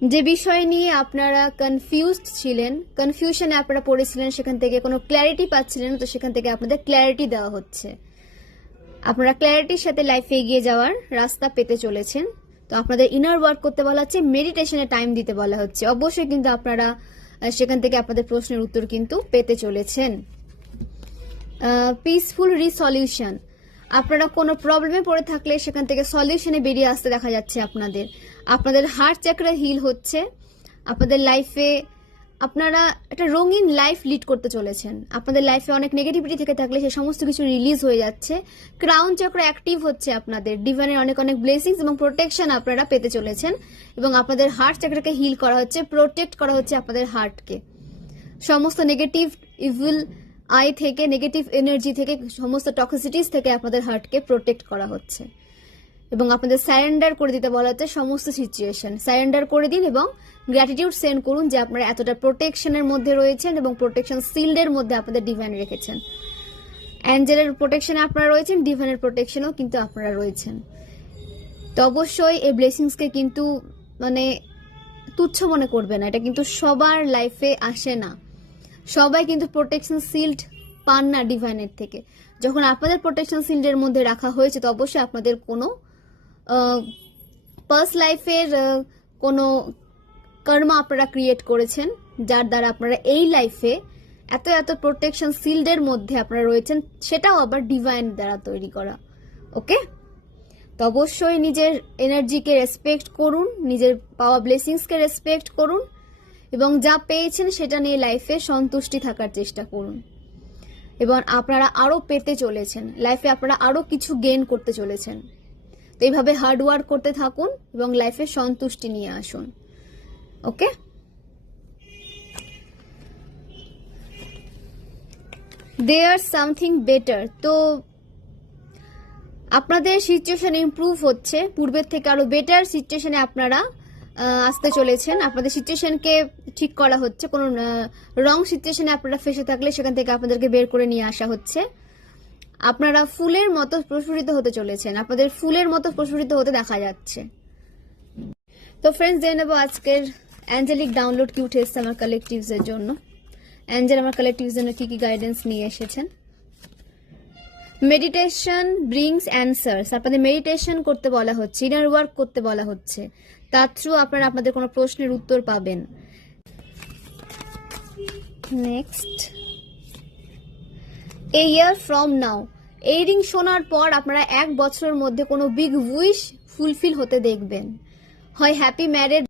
যে বিষয় নিয়ে আপনারা কনফিউজড ছিলেন, কনফিউশনে আপনারা পড়েছিলেন, সেখান থেকে কোনো ক্ল্যারিটি পাচ্ছিলেন, তো সেখান থেকে আপনাদের ক্ল্যারিটি দেওয়া হচ্ছে। আপনারা ক্ল্যারিটির সাথে লাইফে এগিয়ে যাওয়ার রাস্তা পেতে চলেছেন। তো আপনাদের ইনার ওয়ার্ক করতে বলা হচ্ছে, মেডিটেশনে টাইম দিতে বলা হচ্ছে। অবশ্যই কিন্তু আপনারা সেখান থেকে আপনাদের প্রশ্নের উত্তর কিন্তু পেতে চলেছেন। পিসফুল রিসলিউশন, আপনারা কোনো প্রবলেমে পড়ে থাকলে সেখান থেকে সলিউশনে বেরিয়ে আসতে দেখা যাচ্ছে আপনাদের। আপনাদের হার্ট চাকরা হিল হচ্ছে। আপনাদের লাইফে আপনারা একটা রঙিন লাইফ লিড করতে চলেছেন। আপনাদের লাইফে অনেক নেগেটিভিটি থেকে থাকলে সে সমস্ত কিছু রিলিজ হয়ে যাচ্ছে। ক্রাউন চক্র অ্যাক্টিভ হচ্ছে আপনাদের। ডিভাইনের অনেক অনেক ব্লেসিংস এবং প্রোটেকশন আপনারা পেতে চলেছেন এবং আপনাদের হার্ট চক্রকে হিল করা হচ্ছে, প্রোটেক্ট করা হচ্ছে আপনাদের হার্টকে। সমস্ত নেগেটিভ ইভিল আই থেকে, নেগেটিভ এনার্জি থেকে, সমস্ত টক্সিসিটিস থেকে আপনাদের হার্টকে প্রোটেক্ট করা হচ্ছে এবং আপনাদের সারেন্ডার করে দিতে বলা হচ্ছে সমস্ত সিচুয়েশন। সারেন্ডার করে দিন এবং গ্র্যাটিটিউড সেন্ড করুন যে আপনারা এতটা প্রোটেকশনের মধ্যে রয়েছেন এবং প্রোটেকশন শিল্ডের মধ্যে আপনাদের ডিভাইন রেখেছেন। অ্যাঞ্জেলের প্রোটেকশনে আপনারা রয়েছেন, ডিভাইনের প্রোটেকশনও কিন্তু আপনারা রয়েছেন। তো অবশ্যই এই ব্লেসিংসকে কিন্তু মানে তুচ্ছ মনে করবে না। এটা কিন্তু সবার লাইফে আসে না। সবাই কিন্তু প্রোটেকশন শিল্ড পান না ডিভাইনের থেকে। যখন আপনাদের প্রোটেকশন শিল্ডের মধ্যে রাখা হয়েছে, তো অবশ্যই আপনাদের কোনো পাস্ট লাইফের কোনো কর্ম আপনারা ক্রিয়েট করেছেন, যার দ্বারা আপনারা এই লাইফে এত এত প্রোটেকশন শিল্ডের মধ্যে আপনারা রয়েছেন, সেটাও আবার ডিভাইন দ্বারা তৈরি করা। ওকে, তো অবশ্যই নিজের এনার্জিকে রেসপেক্ট করুন, নিজের পাওয়া ব্লেসিংসকে রেসপেক্ট করুন এবং যা পেয়েছেন সেটা নিয়ে লাইফে সন্তুষ্টি থাকার চেষ্টা করুন। এবং আপনারা আরও পেতে চলেছেন, লাইফে আপনারা আরও কিছু গেইন করতে চলেছেন। তো এইভাবে হার্ড ওয়ার্ক করতে থাকুন এবং লাইফে সন্তুষ্টি নিয়ে আসুন। ওকে, দেয়ার সামথিং বেটার। তো আপনাদের সিচুয়েশন ইমপ্রুভ হচ্ছে, পূর্বের থেকে আরো বেটার সিচুয়েশনে আপনারা আসতে চলেছেন। আপনাদের সিচুয়েশনকে ঠিক করা হচ্ছে। কোনো রং সিচুয়েশনে আপনারা ফেসে থাকলে সেখান থেকে আপনাদেরকে বের করে নিয়ে আসা হচ্ছে। আপনারা ফুলের মতো প্রস্ফুটিত হতে চলেছেন, আপনাদের ফুলের মতো প্রস্ফুটিত হতে দেখা যাচ্ছে। তো ফ্রেন্ডস, জেনে নেবো আজকের অ্যাঞ্জেলিক ডাউনলোড কি উঠে এসছে আমার কালেকটিভস এর জন্য। অ্যাঞ্জেল আমার কালেকটিভস জন্য কি কি গাইডেন্স নিয়ে এসেছেন। মেডিটেশন ব্রিংস অ্যান্সার্স, আপনাদের মেডিটেশন করতে বলা হচ্ছে, ইনার ওয়ার্ক করতে বলা হচ্ছে। তার থ্রু আপনারা আপনাদের কোনো প্রশ্নের উত্তর পাবেন। Next, A year from now, এই রিং শোনার পর আপনারা 1 বছরের মধ্যে কোনো বিগ উইশ ফুলফিল হতে দেখবেন। হয় হ্যাপি ম্যারেড